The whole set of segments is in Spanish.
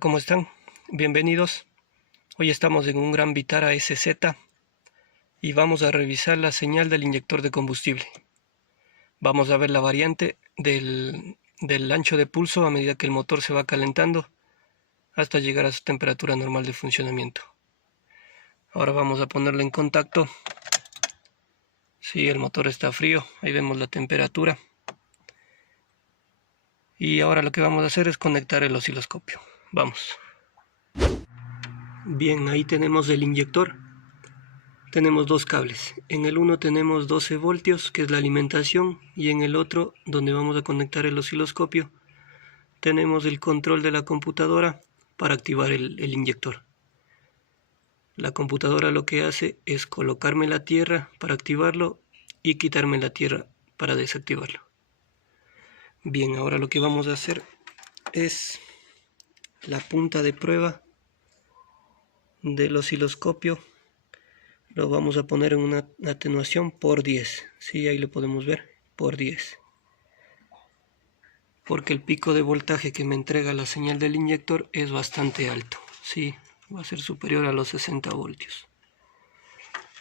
¿cómo están? Bienvenidos. Hoy estamos en un Gran Vitara SZ y vamos a revisar la señal del inyector de combustible. Vamos a ver la variante del ancho de pulso a medida que el motor se va calentando hasta llegar a su temperatura normal de funcionamiento. Ahora vamos a ponerlo en contacto. Sí, el motor está frío, ahí vemos la temperatura. Y ahora lo que vamos a hacer es conectar el osciloscopio. Vamos. Bien, ahí tenemos el inyector. Tenemos dos cables. En el uno tenemos 12 voltios, que es la alimentación, y en el otro, donde vamos a conectar el osciloscopio, tenemos el control de la computadora para activar el inyector. La computadora lo que hace es colocarme la tierra para activarlo y quitarme la tierra para desactivarlo. Bien, ahora lo que vamos a hacer es la punta de prueba del osciloscopio. Lo vamos a poner en una atenuación por 10. Sí, ahí lo podemos ver, por 10. Porque el pico de voltaje que me entrega la señal del inyector es bastante alto. Sí, va a ser superior a los 60 voltios.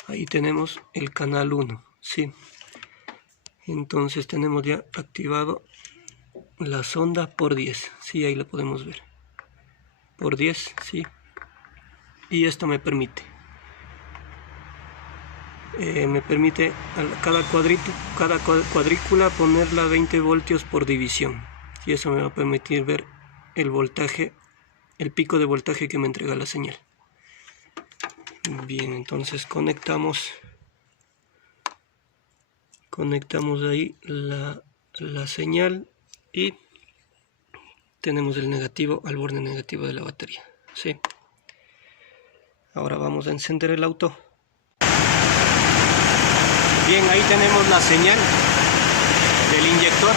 Ahí tenemos el canal 1. Sí. Entonces tenemos ya activado la sonda por 10. Sí, ahí lo podemos ver. Por 10, sí. Y esto me permite a cada cuadrícula ponerla 20 voltios por división, y eso me va a permitir ver el voltaje, el pico de voltaje que me entrega la señal. Bien, entonces conectamos ahí la señal y tenemos el negativo al borde negativo de la batería. Sí. Ahora vamos a encender el auto. Bien, ahí tenemos la señal del inyector.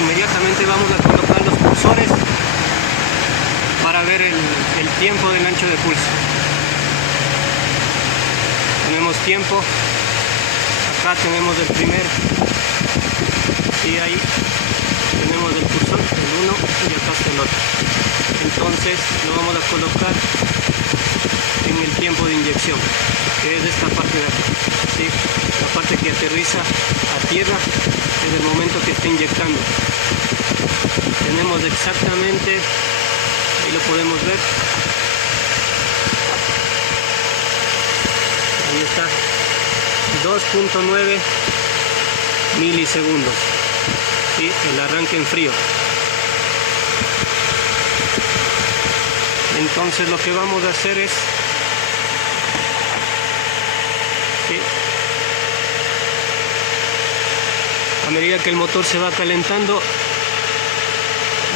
Inmediatamente vamos a colocar los pulsores para ver el tiempo del ancho de pulso. Tenemos tiempo. Acá tenemos el primer y ahí tenemos el cursor, el 1 y acá está el otro. Entonces lo vamos a colocar en el tiempo de inyección, que es esta parte de acá. ¿Sí? La parte que aterriza a tierra es el momento que está inyectando. Tenemos exactamente, ahí lo podemos ver, ahí está, 2.9 milisegundos. ¿Sí? El arranque en frío. Entonces lo que vamos a hacer es, ¿sí?, a medida que el motor se va calentando,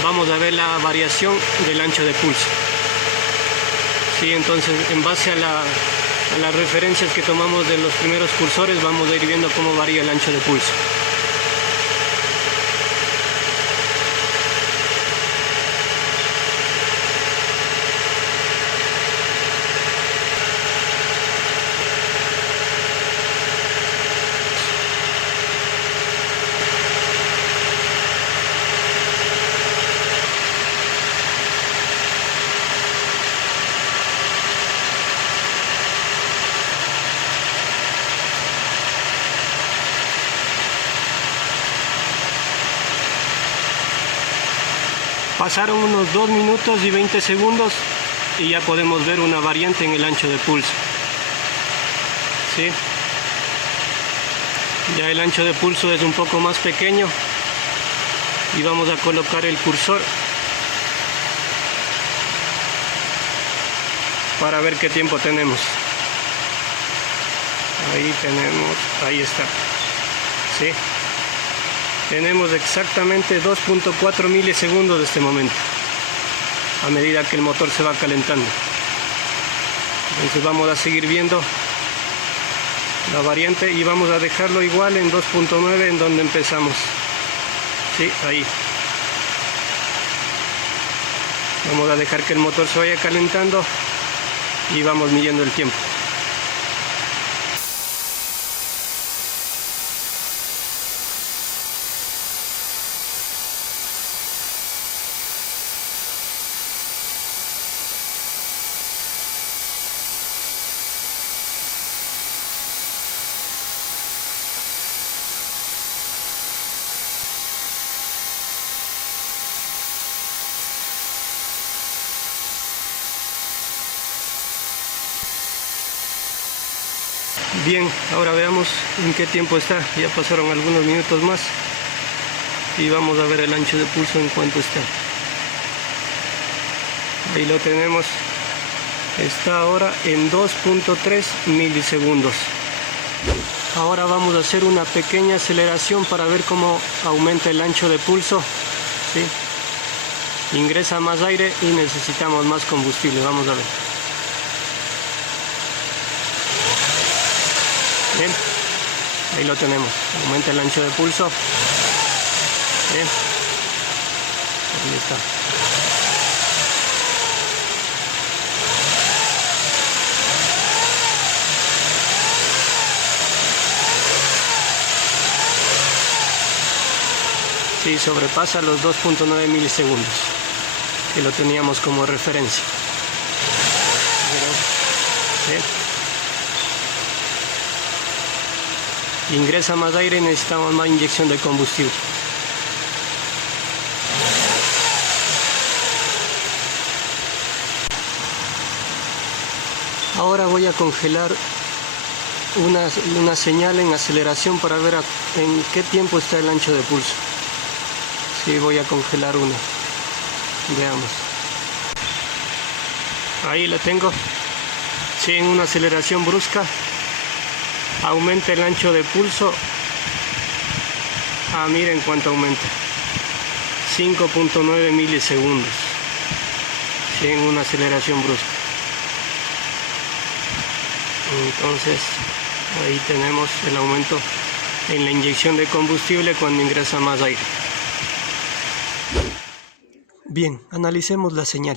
vamos a ver la variación del ancho de pulso. ¿Sí? Entonces, en base a las referencias que tomamos de los primeros cursores, vamos a ir viendo cómo varía el ancho de pulso. Pasaron unos 2 minutos y 20 segundos y ya podemos ver una variante en el ancho de pulso. ¿Sí? Ya el ancho de pulso es un poco más pequeño y vamos a colocar el cursor para ver qué tiempo tenemos. Ahí tenemos, ahí está. ¿Sí? Tenemos exactamente 2.4 milisegundos de este momento, a medida que el motor se va calentando. Entonces vamos a seguir viendo la variante y vamos a dejarlo igual en 2.9 en donde empezamos. Sí, ahí. Vamos a dejar que el motor se vaya calentando y vamos midiendo el tiempo. Bien, ahora veamos en qué tiempo está. Ya pasaron algunos minutos más y vamos a ver el ancho de pulso en cuánto está. Ahí lo tenemos. Está ahora en 2.3 milisegundos. Ahora vamos a hacer una pequeña aceleración para ver cómo aumenta el ancho de pulso. ¿Sí? Ingresa más aire y necesitamos más combustible. Vamos a ver. Bien, ahí lo tenemos. Aumenta el ancho de pulso. Bien, ahí está. Sí, sobrepasa los 2.9 milisegundos, que lo teníamos como referencia. ¿Sí? Ingresa más aire y necesitamos más inyección de combustible. Ahora voy a congelar una señal en aceleración para ver en qué tiempo está el ancho de pulso. Sí, voy a congelar una. Veamos. Ahí la tengo. Sí, en una aceleración brusca aumenta el ancho de pulso. Miren cuánto aumenta. 5.9 milisegundos. Sí, en una aceleración brusca. Entonces, ahí tenemos el aumento en la inyección de combustible cuando ingresa más aire. Bien, analicemos la señal.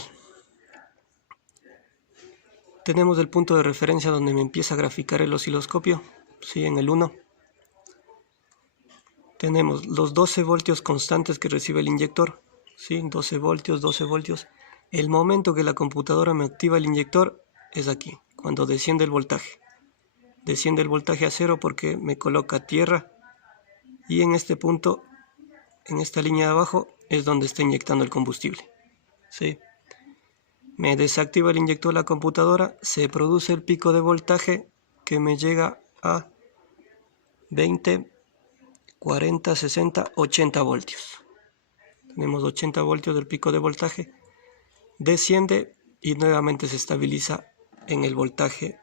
Tenemos el punto de referencia donde me empieza a graficar el osciloscopio, sí, en el 1. Tenemos los 12 voltios constantes que recibe el inyector, sí, 12 voltios, 12 voltios. El momento que la computadora me activa el inyector es aquí, cuando desciende el voltaje. Desciende el voltaje a 0 porque me coloca a tierra y en este punto, en esta línea de abajo, es donde está inyectando el combustible. ¿Sí? Me desactiva el inyector de la computadora, se produce el pico de voltaje que me llega a 20, 40, 60, 80 voltios. Tenemos 80 voltios del pico de voltaje, desciende y nuevamente se estabiliza en el voltaje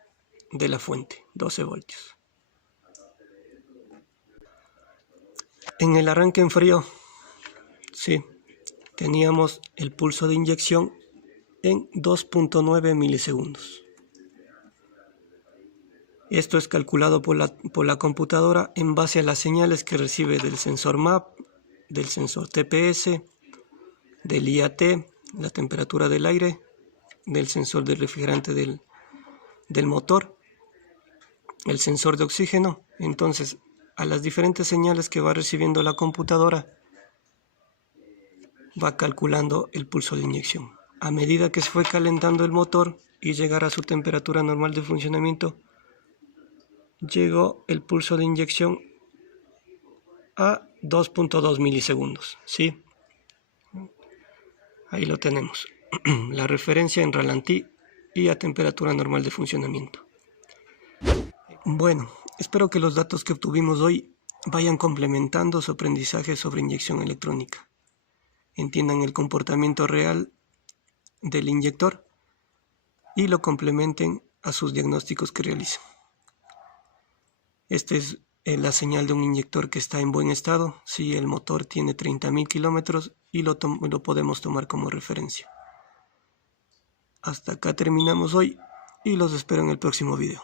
de la fuente, 12 voltios. En el arranque en frío, sí, teníamos el pulso de inyección en 2.9 milisegundos. Esto es calculado por la computadora en base a las señales que recibe del sensor MAP, del sensor TPS, del IAT, la temperatura del aire, del sensor del refrigerante del motor, el sensor de oxígeno. Entonces, a las diferentes señales que va recibiendo la computadora, va calculando el pulso de inyección. A medida que se fue calentando el motor y llegara a su temperatura normal de funcionamiento, llegó el pulso de inyección a 2.2 milisegundos. ¿Sí? Ahí lo tenemos. La referencia en ralentí y a temperatura normal de funcionamiento. Bueno, espero que los datos que obtuvimos hoy vayan complementando su aprendizaje sobre inyección electrónica. Entiendan el comportamiento real del inyector y lo complementen a sus diagnósticos que realizan. Esta es la señal de un inyector que está en buen estado. Si el motor tiene 30.000 kilómetros y lo podemos tomar como referencia. Hasta acá terminamos hoy y los espero en el próximo video.